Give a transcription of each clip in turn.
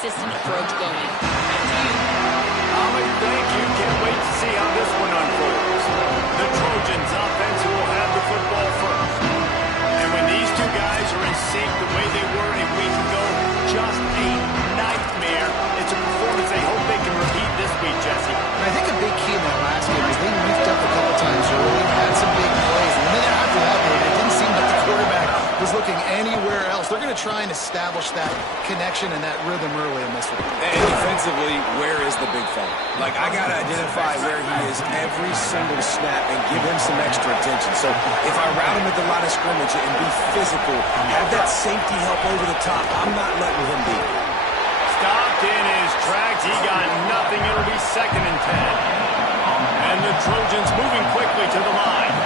consistent approach going. Ollie, thank you. Can't wait to see how this one unfolds. The Trojans offense will have the football first. And when these two guys are in sync the way they were a week ago, just a nightmare. It's a performance they hope they can repeat this week, Jesse. And I think a big key in that last game is they reefed up a couple times early, had some big plays, and then after that, it didn't seem like the quarterback was looking anywhere else. They're going to try and establish that connection and that rhythm early in this one. And defensively, where is the big fella? Like, I got to identify where he is every single snap and give him some extra attention. So if I route him at the line of scrimmage and be physical, have that safety help over the top, I'm not letting him be. Stopped in his tracks. He got nothing. It'll be 2nd and 10. And the Trojans moving quickly to the line.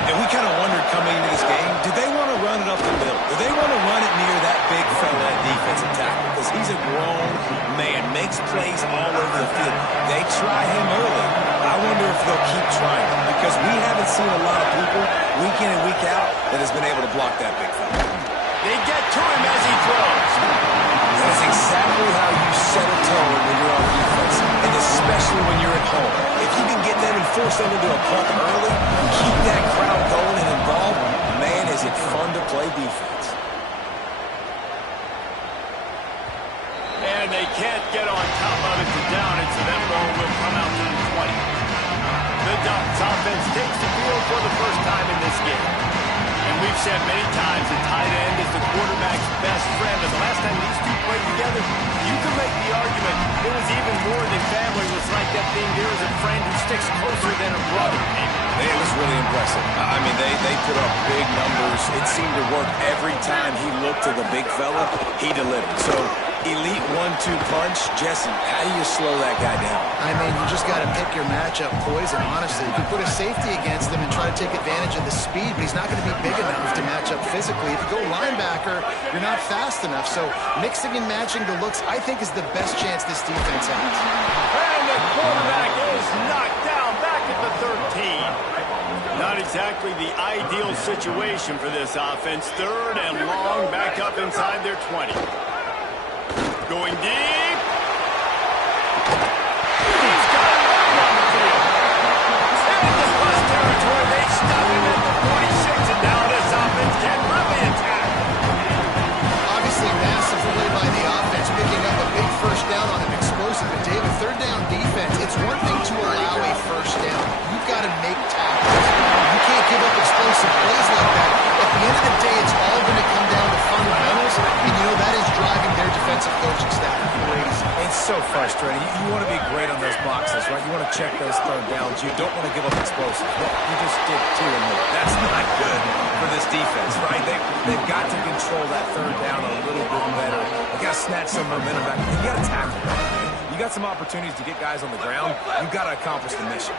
And we kind of wondered coming into this game, do they want to run it up the middle? Do they want to run it near that big fella at defensive tackle? Because he's a grown man, makes plays all over the field. They try him early. I wonder if they'll keep trying him because we haven't seen a lot of people week in and week out that has been able to block that big fella. They get to him as he throws. That is exactly how you set a tone when you're on defense, and especially when you're at home. If you can get them and force them into a punt early, keep that crowd going and involved, man, is it fun to play defense. And they can't get on top of it to down it, so that ball will come out to the 20. The Ducks offense takes the field for the first time in this game. And we've said many times the tight end is the quarterback's best friend. And the last time these two played together, you can make the argument it was even more than family. It was like that being there as a friend who sticks closer than a brother. It was really impressive. I mean, they put up big numbers. It seemed to work every time he looked to the big fella. He delivered. So, elite 1-2 punch. Jesse, how do you slow that guy down? I mean, you just got to pick your matchup poison, honestly. You can put a safety against him and try to take advantage of the speed, but he's not going to be big enough to match up physically. If you go linebacker, you're not fast enough. So mixing and matching the looks, I think, is the best chance this defense has. And the quarterback is knocked down back at the 13. Not exactly the ideal situation for this offense. 3rd and long, back up inside their 20. Going deep. He's got it right on the field. And into plus territory, they stop him at the 46, and now this offense can really attack. Obviously, massive play by the offense, picking up a big first down on an explosive. But David, 3rd down defense, it's one thing to allow a first down. You've got to make tackles. You can't give up explosive plays like that. At the end of the day, it's all going to come down to fundamentals, and you know that is driving their defensive coaching staff crazy. It's so frustrating. You want to be great on those boxes, right? You want to check those 3rd downs. You don't want to give up explosives. Well, you just did 2 and more. That's not good for this defense, right? They've got to control that 3rd down a little bit better. They got to snatch some momentum back. You got to tackle them. You got some opportunities to get guys on the ground. You've got to accomplish the mission.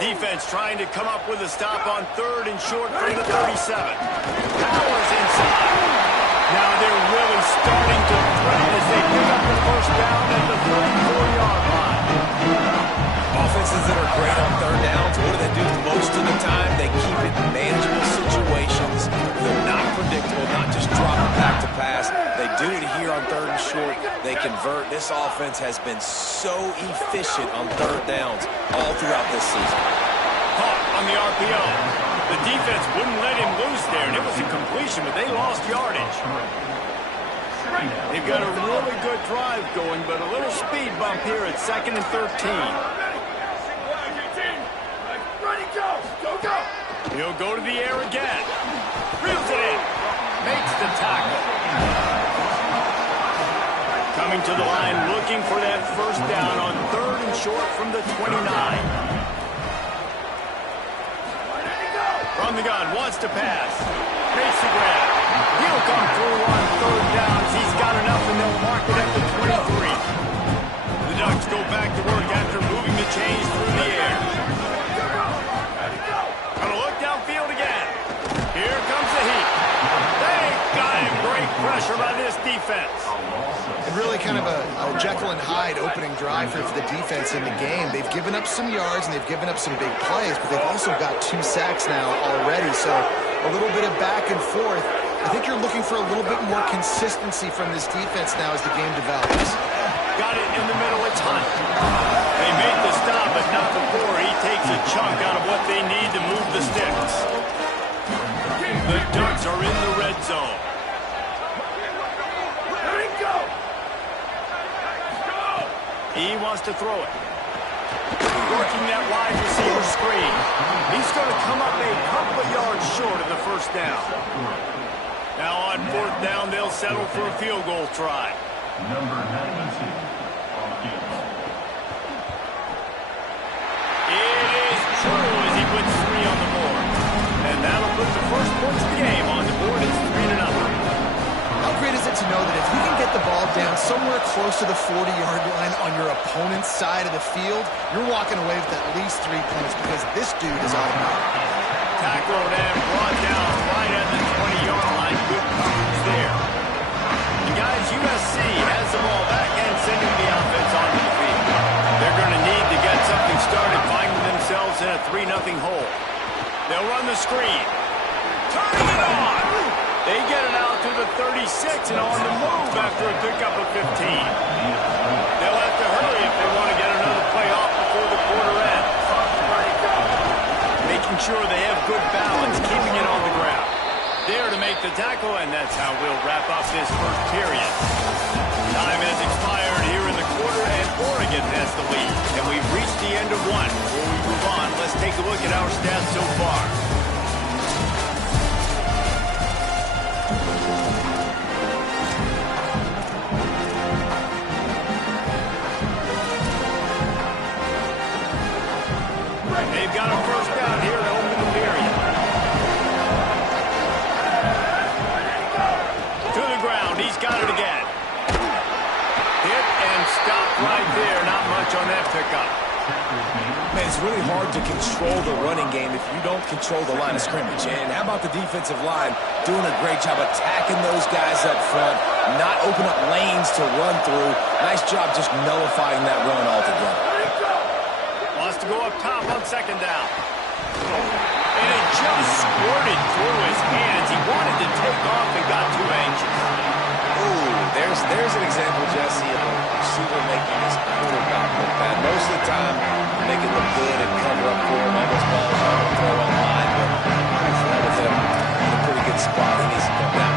Defense trying to come up with a stop on 3rd and short from the 37. Powers inside. Now they're really starting to threaten as they pick up the first down at the 34-yard line. Offenses that are great on 3rd downs, what do? Most of the time, they keep it in manageable situations. They're not predictable, not just dropping back to pass. They do it here on 3rd and short. They convert. This offense has been so efficient on 3rd downs all throughout this season. Caught on the RPO. The defense wouldn't let him loose there, and it was a completion, but they lost yardage. They've got a really good drive going, but a little speed bump here at 2nd and 13. He'll go to the air again. Reels it in. Makes the tackle. Coming to the line, looking for that first down on 3rd and short from the 29. From the gun, wants to pass. Makes the grab. He'll come through on 3rd downs. He's got enough, and they'll mark it at the 23. The Ducks go back to work after moving the chains through the air. Gonna look downfield again. Here comes the heat. They got him. Great pressure by this defense. And really kind of a Jekyll and Hyde opening drive for the defense in the game. They've given up some yards and they've given up some big plays, but they've also got 2 sacks now already. So a little bit of back and forth. I think you're looking for a little bit more consistency from this defense now as the game develops. got it in the middle. It's Hunt. They made the stop, but not before he takes a chunk out of what they need to move the sticks. The Ducks are in the red zone. He wants to throw it. Working that wide receiver screen. He's going to come up a couple of yards short of the first down. Now on fourth down, they'll settle for a field goal try. Number 92. It is true as he puts 3 on the board. And that'll put the first points of the game on the board. It's 3-0. How great is it to know that if you can get the ball down somewhere close to the 40-yard line on your opponent's side of the field, you're walking away with at least 3 points because this dude is automatic. Tackled and brought down right at the 20-yard line. Good coverage there. And guys, USC has the ball back and sending the offense onto the field. They're going to need to get something started, finding themselves in a 3-0 hole. They'll run the screen. Turning it on. They get it out to the 36 and on the move after a pickup of 15. They'll have to hurry if they want to get another play off before the quarter ends. Making sure they have good balance, keeping it on the ground. There to make the tackle, and that's how we'll wrap up this first period. Time has expired here in the quarter, and Oregon has the lead. And we've reached the end of one. Before we move on, let's take a look at our stats so far. They've got a first down here to open the period. To the ground. He's got it again. Hit and stopped right there. Not much on that pickup. Man, it's really hard to control the running game if you don't control the line of scrimmage. And how about the defensive line doing a great job attacking those guys up front, not open up lanes to run through. Nice job just nullifying that run altogether. Wants to go up top on second down. And it just squirted through his hands. He wanted to take off and got too anxious. Ooh, there's an example, Jesse, of a receiver making his quarterback look bad. Most of the time, make it look good and cover up for him. All those balls are going to throw on line, but with him in a pretty good spot, he needs to come down.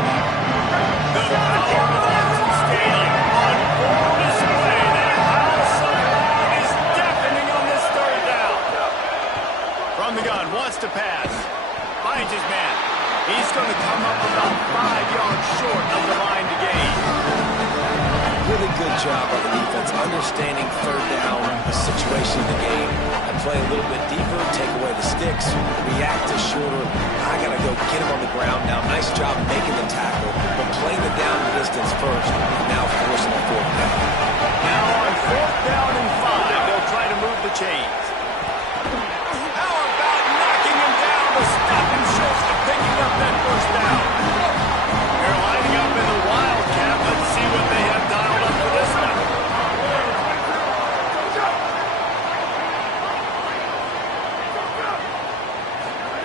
The power of Austin Stadium on full display. That house of loud is deafening on this third down. From the gun, wants to pass. Finds his man. He's going to come up about 5 yards short of the line to gain. Really good job by the defense, understanding third down, the situation in the game, and play a little bit deeper, take away the sticks, react to shorter. I got to go get him on the ground now. Nice job making the tackle, but playing the down distance first, and now forcing a fourth down. Now on fourth down and 5, they'll try to move the chains. How about knocking him down to stop him short of picking up that first down? They're lining up in the wildcat. Let's see what they have dialed up for this one.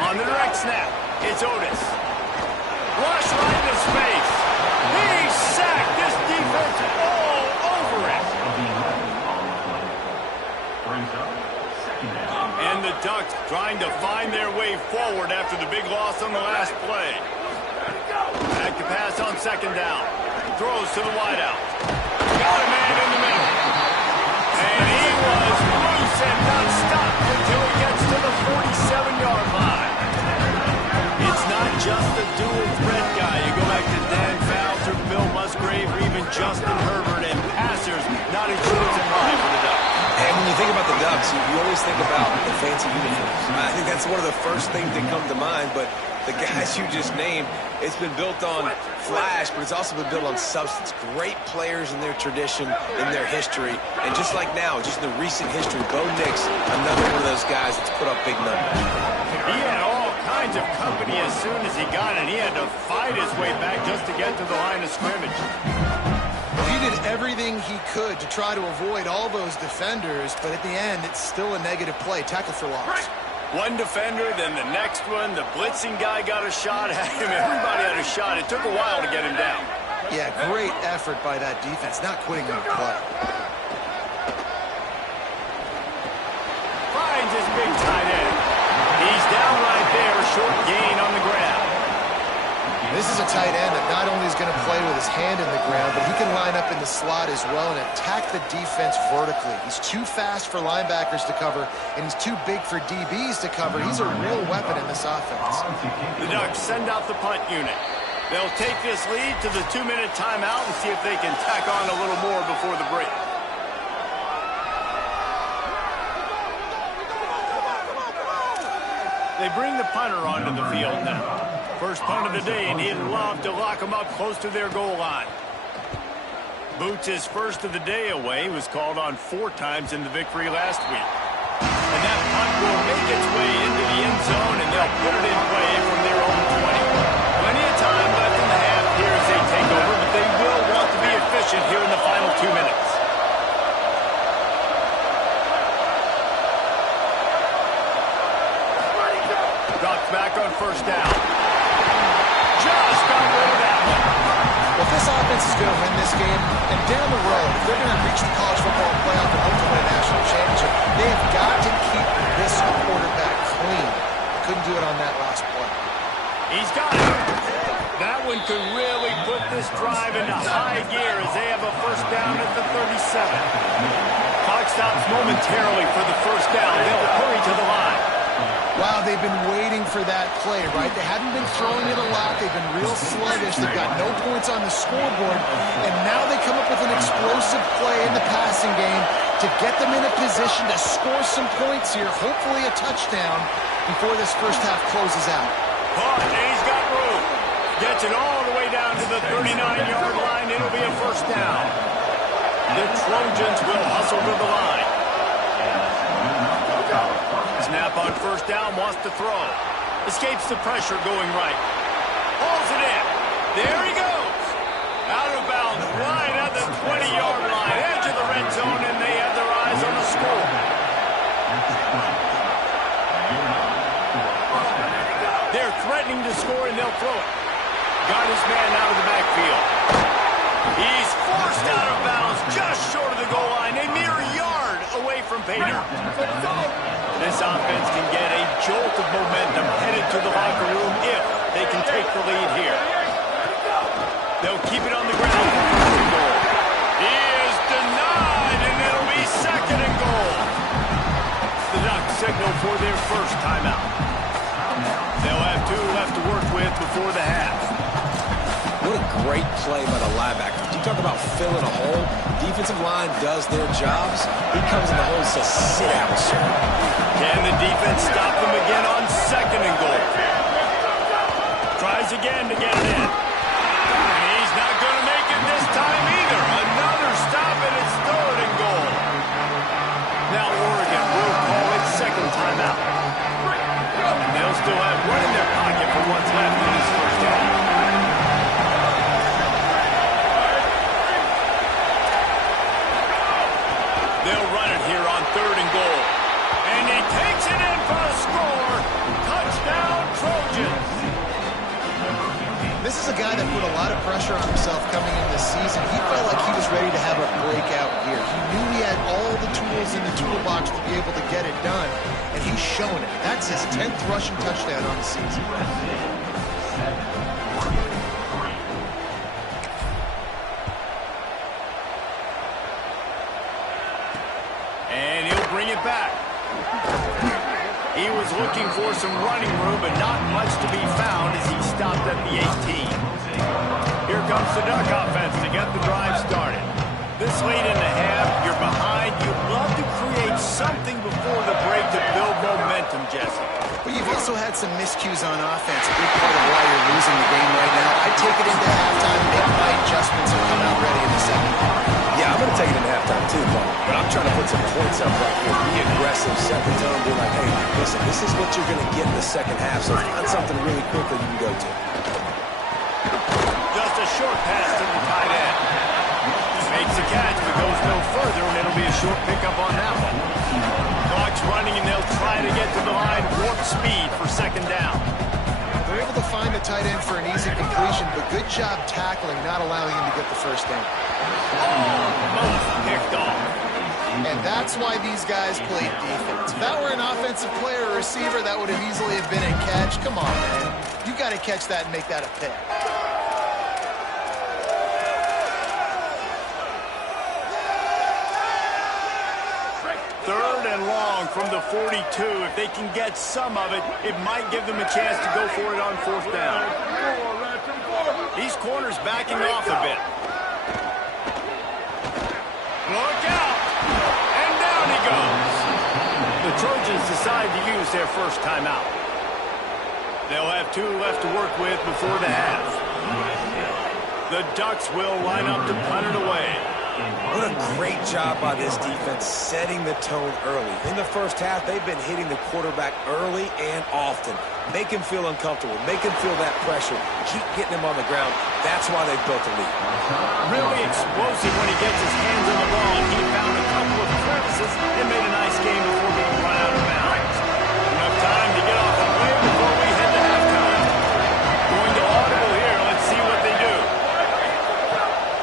On the direct snap, it's Otis. Rush right in his face. He's sacked. This defense all over it. And the Ducks trying to find their way forward after the big loss on the last play. Back to pass on second down. Throws to the wideout. Got a man in the middle. And he was loose and not stopped until he gets to the 47-yard line. It's not just the dual threat guy. You go back to Dan Fouts or Bill Musgrave or even Justin Herbert, and passers not in short supply for the Ducks. And when you think about the Ducks, you always think about the fancy uniforms. I think that's one of the first things that come to mind, but the guys you just named, it's been built on flash, but it's also been built on substance. Great players in their tradition, in their history, and just like now, just in the recent history, Bo Nix, another one of those guys that's put up big numbers. He had all kinds of company as soon as he got it. He had to fight his way back just to get to the line of scrimmage. He did everything he could to try to avoid all those defenders, but at the end, it's still a negative play. Tackle for loss. One defender, then the next one. The blitzing guy got a shot at him. Everybody had a shot. It took a while to get him down. Yeah, great effort by that defense, not quitting on the play. short gain on the grab. This is a tight end that not only is going to play with his hand in the ground, but he can line up in the slot as well and attack the defense vertically. He's too fast for linebackers to cover, and he's too big for DBs to cover. He's a real weapon in this offense. The Ducks send out the punt unit. They'll take this lead to the 2-minute timeout and see if they can tack on a little more before the break. They bring the punter onto the field now. First punt of the day, and he'd love to lock them up close to their goal line. Boots' first of the day away was called on 4 times in the victory last week. And that punt will make its way into the end zone, and they'll put it in play from their own 20. Plenty of time left in the half here as they take over, but they will want to be efficient here in the final 2 minutes. Drops back on first down. Just got rid of that one. Well, if this offense is going to win this game, and down the road, if they're going to reach the college football playoff and hope to win a national championship, they have got to keep this quarterback clean. Couldn't do it on that last play. He's got it. That one could really put this drive into high gear as they have a first down at the 37. Clock stops momentarily for the first down. They'll hurry to the line. Wow, they've been waiting for that play, right? They haven't been throwing it a lot. They've been real sluggish. They've got no points on the scoreboard. And now they come up with an explosive play in the passing game to get them in a position to score some points here, hopefully a touchdown, before this first half closes out. But he's got room. Gets it all the way down to the 39-yard line. It'll be a first down. The Trojans will hustle to the line. Snap on first down, wants to throw. Escapes the pressure going right. Pulls it in. There he goes. Out of bounds, right at the 20-yard line. Edge of the red zone, and they have their eyes on the score. They're threatening to score, and they'll throw it. Got his man out of the backfield. He's forced out of bounds, just short of the goal line. A mere yard away from Pater. This offense can get a jolt of momentum headed to the locker room if they can take the lead here. They'll keep it on the ground for first and goal. He is denied, and it'll be second and goal. The Ducks signal for their first timeout. They'll have 2 left to work with before the half. What a great play by the linebacker. You talk about filling a hole. Defensive line does their jobs. He comes in the hole and says, sit out, sir. Can the defense stop them again on second and goal? Tries again to get it in. And he's not going to make it this time either. Another stop, and it's third and goal. Now Oregon will call its second timeout. And they'll still have one in their pocket for what's left in this first half. They'll run it here on third and goal. And he takes it in for a score. Touchdown, Trojans. This is a guy that put a lot of pressure on himself coming into the season. He felt like he was ready to have a breakout year. He knew he had all the tools in the toolbox to be able to get it done, and he's shown it. That's his 10th rushing touchdown on the season. And he'll bring it back. He was looking for some running room, but not much to be found as he stopped at the 18. Here comes the Duck offense to get the drive started. This late in the half, you're behind. You'd love to create something before the break to build momentum, Jesse. But you've also had some miscues on offense, a big part of why you're losing the game right now. I take it into halftime, make my adjustments, and come out ready in the second half. Yeah, I'm going to take it in halftime too, but I'm trying to put some points up right here. Be aggressive, set the tone, be like, hey, listen, this is what you're going to get in the second half, so find something really quick that you can go to. Just a short pass to the tight end. Makes the catch, but goes no further, and it'll be a short pickup on that one. Clock's running, and they'll try to get to the line warp speed for second down. They're able to find the tight end for an easy completion, but good job tackling, not allowing him to get the first down. Almost picked off. And that's why these guys played defense. If that were an offensive player or receiver, that would have easily have been a catch. Come on, man. You got to catch that and make that a pick. Third and long from the 42. If they can get some of it, it might give them a chance to go for it on fourth down. These corners backing off a bit. Look out! And down he goes. The Trojans decide to use their first timeout. They'll have 2 left to work with before the half. The Ducks will line up to punt it away. What a great job by this defense setting the tone early. In the first half, they've been hitting the quarterback early and often. Make him feel uncomfortable. Make him feel that pressure. Keep getting him on the ground. That's why they've built a lead. Really explosive when he gets his hands on the ball, and he found a couple of crevices and made a nice game before being run out of bounds. Enough time to get off the play before we head to halftime. Going to audible here. Let's see what they do.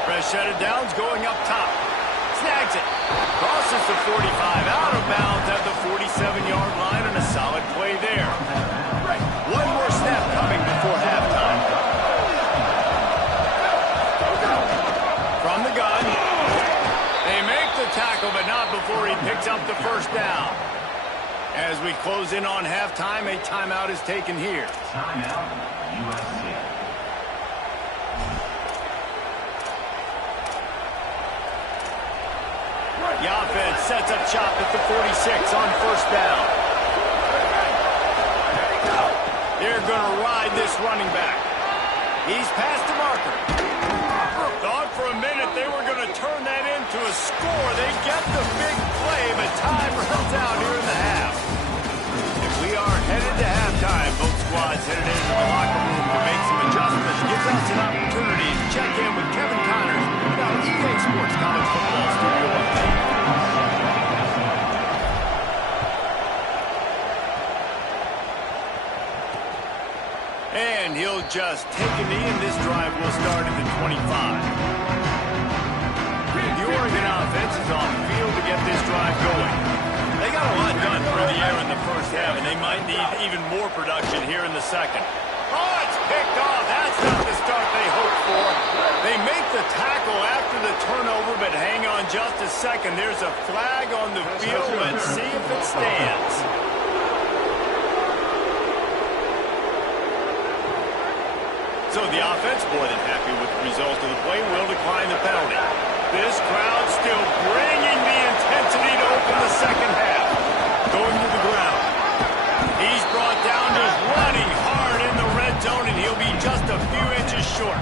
Fresh set of downs going up top. Snags it. Crosses the 45 out of bounds at the 47-yard line, and a solid play there. One more snap coming before halftime. From the gun. They make the tackle, but not before he picks up the first down. As we close in on halftime, a timeout is taken here. Timeout, USC. The offense sets up shop at the 46 on first down. They're going to ride this running back. He's past the marker. Thought for a minute they were going to turn that into a score. They get the big play, but time runs out here in the half. We are headed to halftime. Both squads headed into the locker room to make some adjustments. Gives us an opportunity to check in with Kevin Connors with our EA Sports College Football Studio update. And he'll just take a knee, and this drive will start at the 25. The Oregon offense is on the field to get this drive going. They got a lot done through the air in the first half, and they might need even more production here in the second. Oh, it's picked off. That's not the start they hoped for. They make the tackle after the turnover, but hang on just a second. There's a flag on the field. Let's see if it stands. So the offense, more than happy with the result of the play, will decline the penalty. This crowd still bringing the intensity to open the second half. Going to the ground. He's brought down, just running hard in the red zone, and he'll be just a few inches short.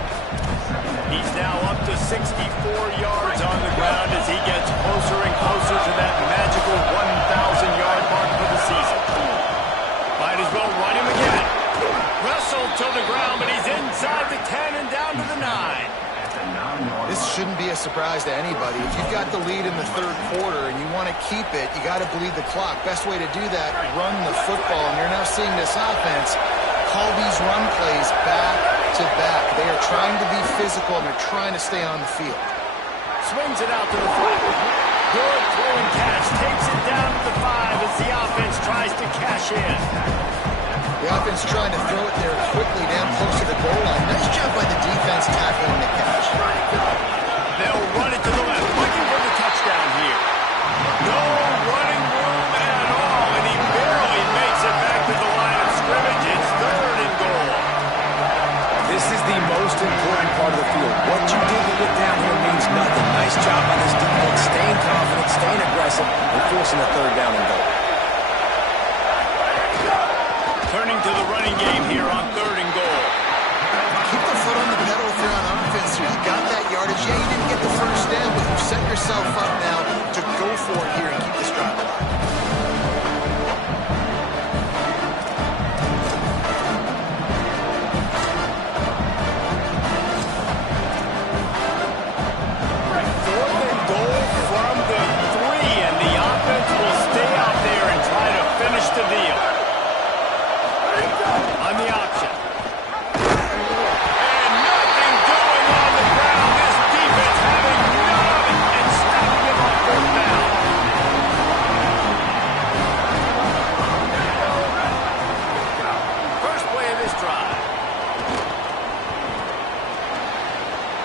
He's now up to 64 yards on the ground as he gets closer and closer to that magical 1,000-yard mark for the season. Might as well run him again. Wrestled to the ground, but he's inside the 10 and down to the 9. This shouldn't be a surprise to anybody. If you've got the lead in the third quarter and you want to keep it, you got to bleed the clock. Best way to do that, run the football. And you're now seeing this offense call these run plays back to back. They are trying to be physical, and they're trying to stay on the field. Swings it out to the flat. Good throw and catch. Takes it down to the 5 as the offense tries to cash in. The offense trying to throw it there quickly down close to the goal line. Nice job by the defense tackling the catch. They'll run it to the left, looking for the touchdown here. No running room at all, and he barely makes it back to the line of scrimmage. It's third and goal. This is the most important part of the field. What you did to get down here means nothing. Nice job by this defense, staying confident, staying aggressive, and forcing a third down and goal. Turning to the running game here on third and goal. Keep the foot on the pedal if you're on offense here. You got that yardage. Yeah, you didn't get the first down, but you've set yourself up now to go for it here and keep this drive alive. Fourth and goal from the 3, and the offense will stay out there and try to finish the deal. On the option. And nothing doing on the ground. This defense having none of it and stopping him on fourth down.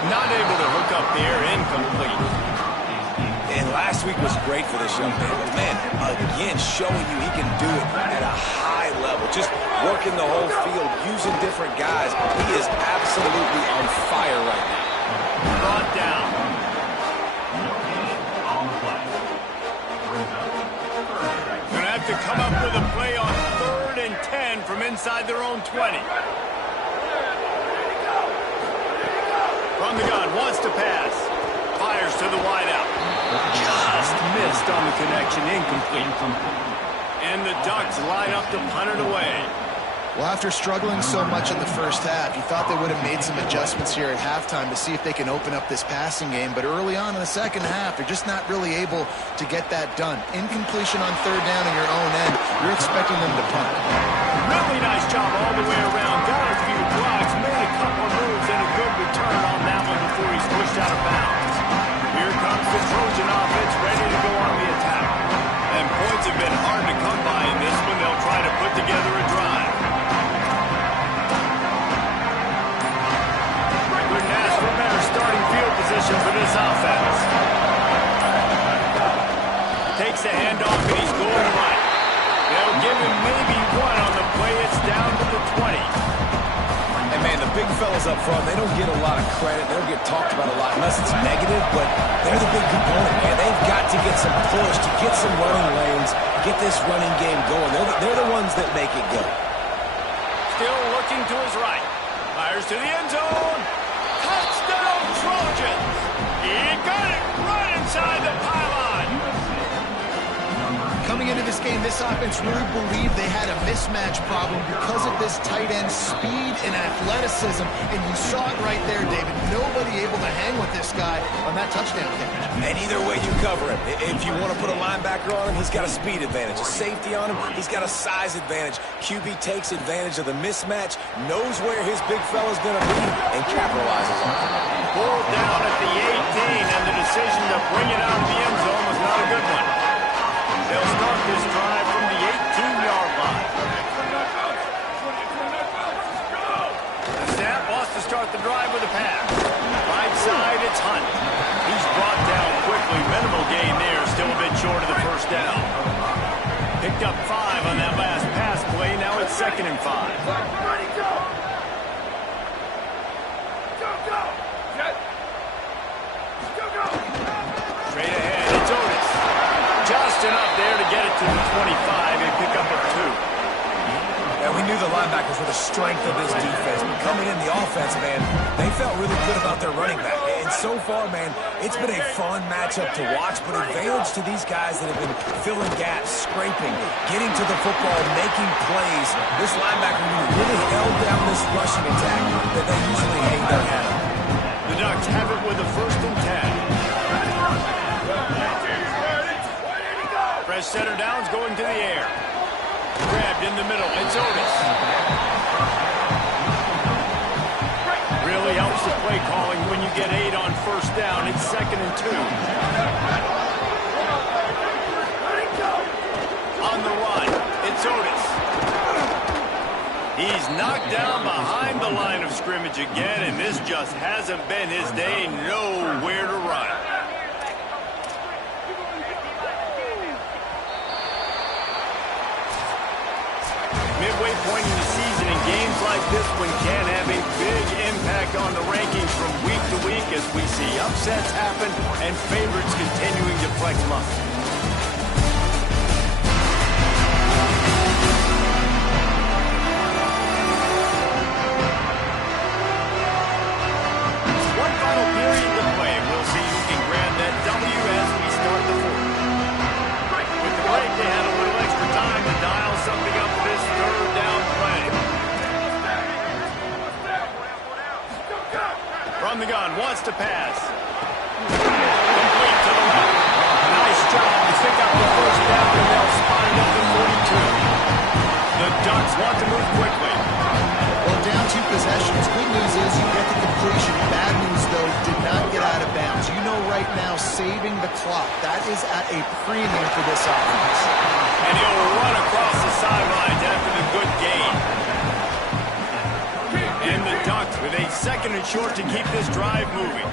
Not able to hook up there, incomplete. And last week was great for this young man. But man, again, showing you he can do it at a high level. Just working the whole field, using different guys. He is absolutely on fire right now. Brought down. Gonna have to come up with a play on 3rd and 10 from inside their own 20. From the gun, wants to pass. Fires to the wideout. Just missed on the connection, incomplete. And the Ducks line up to punt it away. Well, after struggling so much in the first half, you thought they would have made some adjustments here at halftime to see if they can open up this passing game. But early on in the second half, they're just not really able to get that done. Incompletion on 3rd down in your own end, you're expecting them to punt. Really nice job all the way around. Got a few blocks, made a couple of moves, and a good return on that one before he's pushed out of bounds. Here comes the Trojan offense ready to go on the attack. And points have been hard to come by in this one. They'll try to put together a drive. Couldn't ask for better starting field position for this offense. Takes the handoff and he's going right. They'll give him maybe one on the play. It's down to the 20. And man, the big fellas up front, they don't get a lot of credit. They don't get talked about a lot unless it's negative, but they're the big component, man. They've got to get some push, to get some running lanes, get this running game going. They're the ones that make it go. Still looking to his right. Fires to the end zone. Touchdown, Trojans. He got it right inside the pylon. Coming into this game, this offense really believed they had a mismatch problem because of this tight end speed and athleticism. And you saw it right there, David. Nobody able to hang with this guy on that touchdown catch. And either way you cover him. If you want to put a linebacker on him, he's got a speed advantage. A safety on him, he's got a size advantage. QB takes advantage of the mismatch, knows where his big fella's going to be, and capitalizes on it. Pulled down at the 18, and the decision to bring it out of the end zone was not a good one. They'll start this drive from the 18-yard line. The snap wants to start the drive with a pass. Right side, it's Hunt. He's brought down quickly. Minimal gain there, still a bit short of the first down. Picked up 5 on that last pass play. Now it's 2nd and 5. Straight ahead, it's Otis. Just enough there to get it to the 25 and pick up a 2. Yeah, we knew the linebackers were the strength of this defense, but coming in the offense, man, they felt really good about their running back. And so far, man, it's been a fun matchup to watch, but advantage to these guys that have been filling gaps, scraping, getting to the football, making plays. This linebacker really held down this rushing attack that they usually hang their hat on. The Ducks have it with a 1st and 10. Fresh center downs going to the air. Grabbed in the middle. It's Otis. Really helps the play calling when you get 8 on 1st down. It's 2nd and 2. On the run. It's Otis. He's knocked down behind the line of scrimmage again, and this just hasn't been his day. Nowhere to run. Midway point in the season, and games like this one can have a big impact on the rankings from week to week as we see upsets happen and favorites continuing to flex muscle. One final period to play. We'll see who can grab that W as we start the 4th. With the break, they had a little extra time to dial something up for this 3rd down play. From the gun, wants to pass. Complete to the left. Nice job to pick up the 1st down, and they'll spot it up at 42. The Ducks want to move quickly. Well, down 2 possessions. Good news is you get the completion. Bad news, though, did not get out of bounds. You know right now, saving the clock, that is at a premium for this offense. And he'll run across the sidelines after the good gain. And the Ducks with a 2nd second and short to keep this drive moving.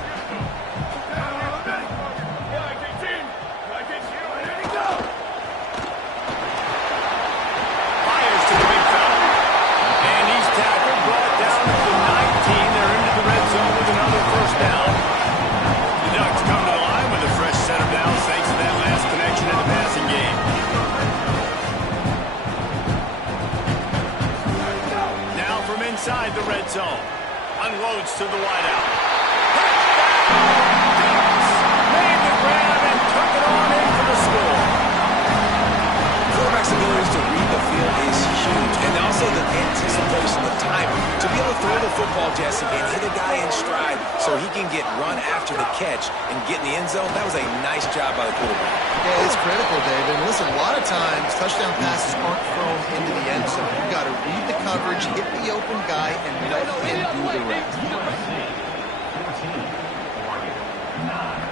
Fires to the big fella. And he's tackled, brought down to the 19. They're into the red zone with another first down. The Ducks come to the line with a fresh set of downs thanks to that last connection in the passing game. Now from inside the red zone. Unloads to the wideout. Ducks made the grab and took it on in for the score. Quarterback's ability to read the field is huge, and also the anticipation, the timing. To be able to throw the football, Jesse, and hit a guy in stride so he can get run after the catch and get in the end zone, that was a nice job by the quarterback. Yeah, it's critical, David. And listen, a lot of times touchdown passes aren't thrown into the end zone. You've got to read the coverage, hit the open guy, and let him do the rest. USC 14, Oregon 9.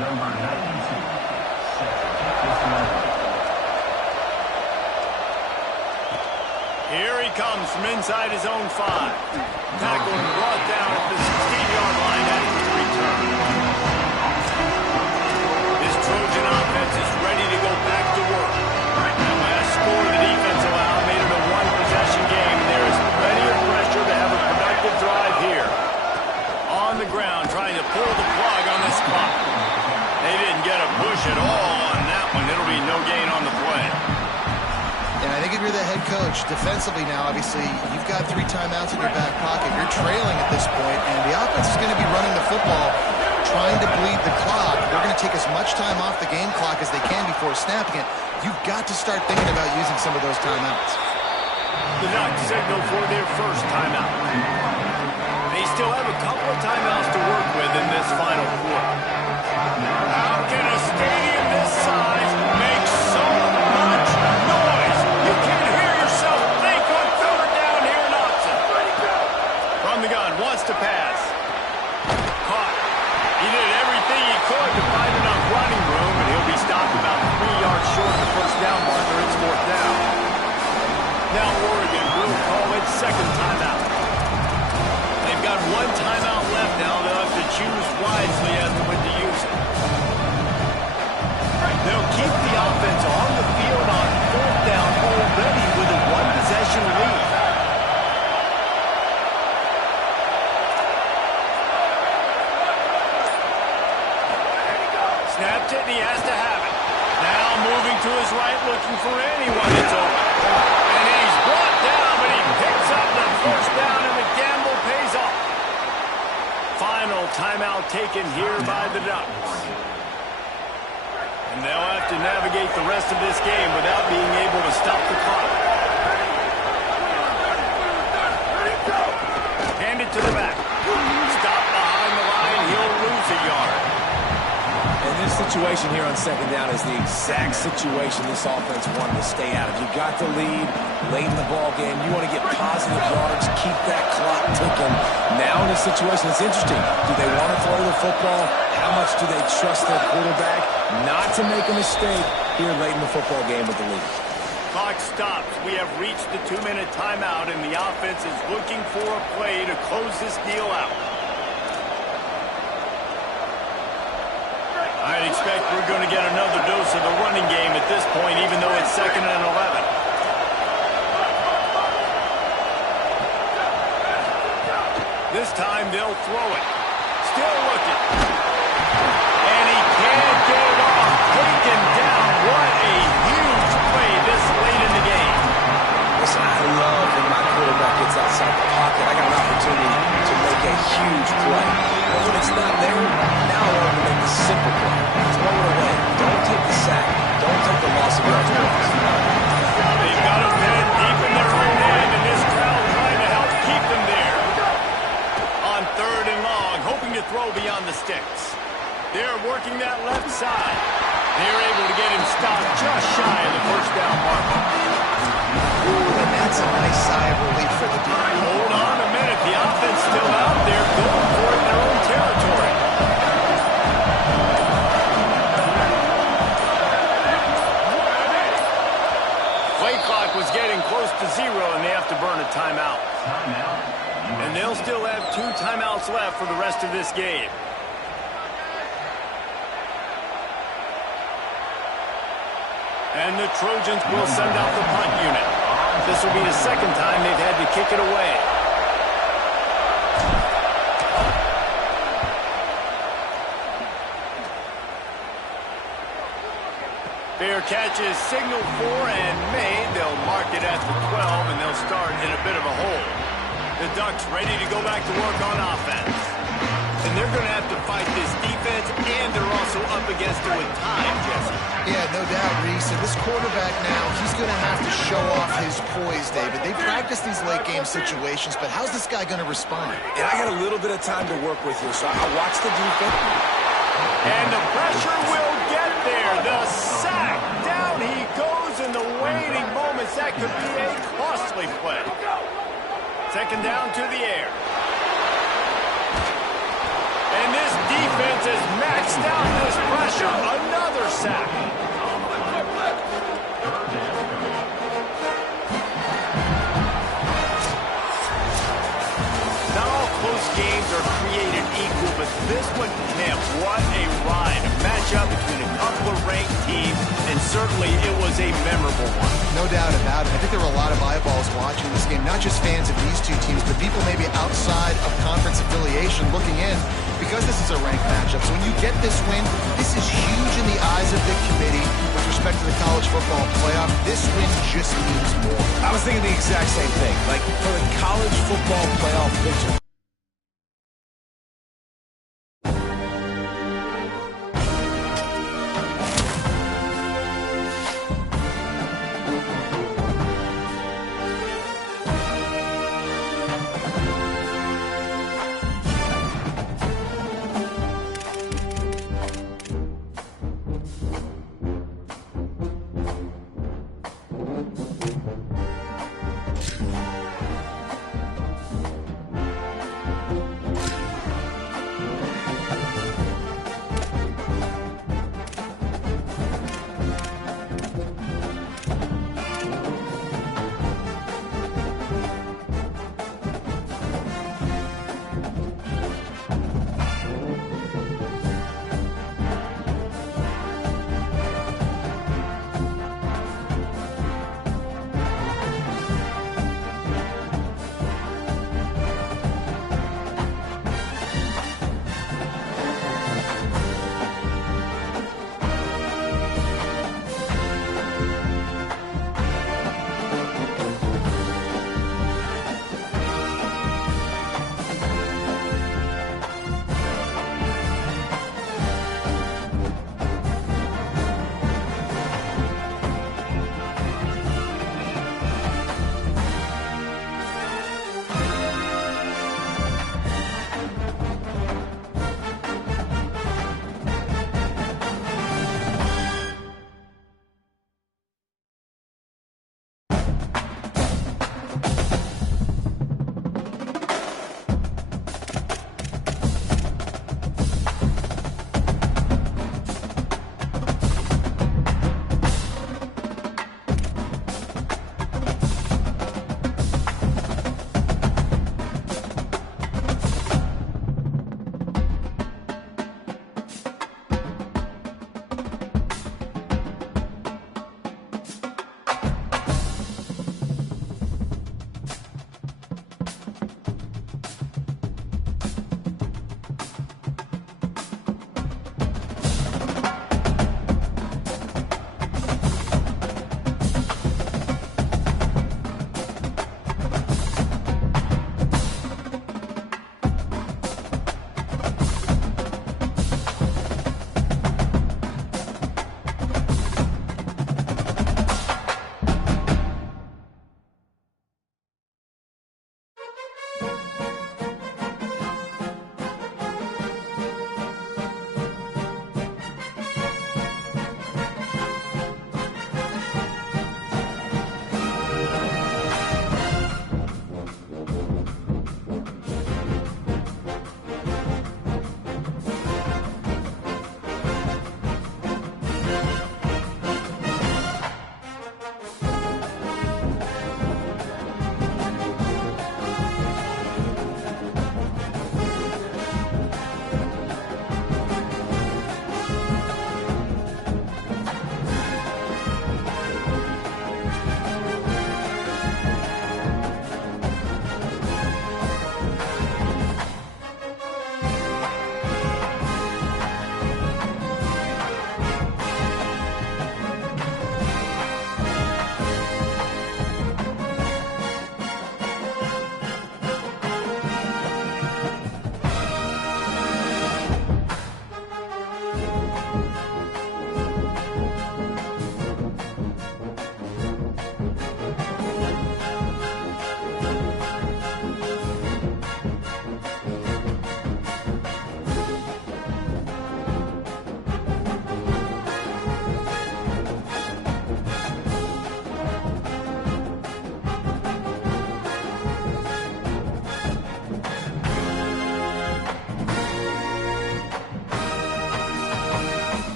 Number 92, set to take this number. Here he comes from inside his own 5. Tackled and brought down at the 16-yard line after the return. This Trojan offense is ready to go back to work. That last score the defense allowed made it a one-possession game. There is plenty of pressure to have a productive drive here. On the ground, trying to pull the plug on this clock. They didn't get a push at all on that one. It'll be no gain on the play. Yeah, I think if you're the head coach, defensively now, obviously, you've got 3 timeouts in your back pocket. You're trailing at this point, and the offense is going to be running the football, trying to bleed the clock. They're going to take as much time off the game clock as they can before snapping it. You've got to start thinking about using some of those timeouts. The Ducks signal for their first timeout. They still have a couple of timeouts to work with in this final quarter. How can a stadium this size make so much noise? You can't hear yourself think on third down here in Austin. From the gun, wants to pass. Caught. He did everything he could to find enough running room, and he'll be stopped about 3 yards short of the first down marker. It's 4th down. Now Oregon will call its second timeout. They've got 1 timeout left now. They'll have to choose wisely as to when to use it. They'll keep the offense on the field on 4th down already with a 1-possession lead. Snapped it, and he has to have it. Now moving to his right, looking for anyone that's open. And he's brought down, but he picks up the first down, and the gamble pays off. Final timeout taken here by the Ducks. And they'll have to navigate the rest of this game without being able to stop the clock. Hand it to the back. Stop behind the line. He'll lose a yard. And this situation here on second down is the exact situation this offense wanted to stay out of. You got the lead late in the ball game. You want to get positive yards, keep that clock ticking. Now in this situation, it's interesting. Do they want to throw the football? How much do they trust their quarterback not to make a mistake here late in the football game with the lead? Clock stops. We have reached the 2-minute timeout, and the offense is looking for a play to close this deal out. I'd expect we're going to get another dose of the running game at this point, even though it's 2nd and 11. This time they'll throw it. Still looking. And he can't get it off. Taken down. What a huge play this late in the game. Listen, I love when my quarterback gets outside the pocket. I got an opportunity to make a huge play. But when it's not there, now I want to make the simple play. Throw it away. Don't take the sack. Don't take the loss of yards. They've got them pinned deep in their own end, and this crowd trying to help keep them there. On 3rd and long, hoping to throw beyond the sticks. They're working that left side. They're able to get him stopped just shy of the first down marker. And that's a nice sigh of relief for the defense. Hold on a minute. The offense still out there going for it in their own territory. rest of this game. And the Trojans will send out the punt unit. This will be the second time they've had to kick it away. Fair catch is signaled for and made. They'll mark it at the 12, and they'll start in a bit of a hole. The Ducks ready to go back to work on offense. And they're going to have to fight this defense, and they're also up against it with time, Jesse. Yeah, no doubt, Reese. And this quarterback now, he's going to have to show off his poise, David. They practice these late-game situations, but how's this guy going to respond? And I got a little bit of time to work with here, so I watch the defense. And the pressure will get there. The sack. Down he goes in the waiting moments. That could be a costly play. Second down to the air. And this defense has maxed out this pressure. Another sack. Not all close games are created equal, but this one, man, what a ride. A matchup between a couple of ranked teams, and certainly it was a memorable one. No doubt about it. I think there were a lot of eyeballs watching this game, not just fans of these two teams, but people maybe outside of conference affiliation looking in, because this is a ranked matchup. So when you get this win, this is huge in the eyes of the committee with respect to the college football playoff. This win just means more. I was thinking the exact same thing. Like, for the college football playoff picture,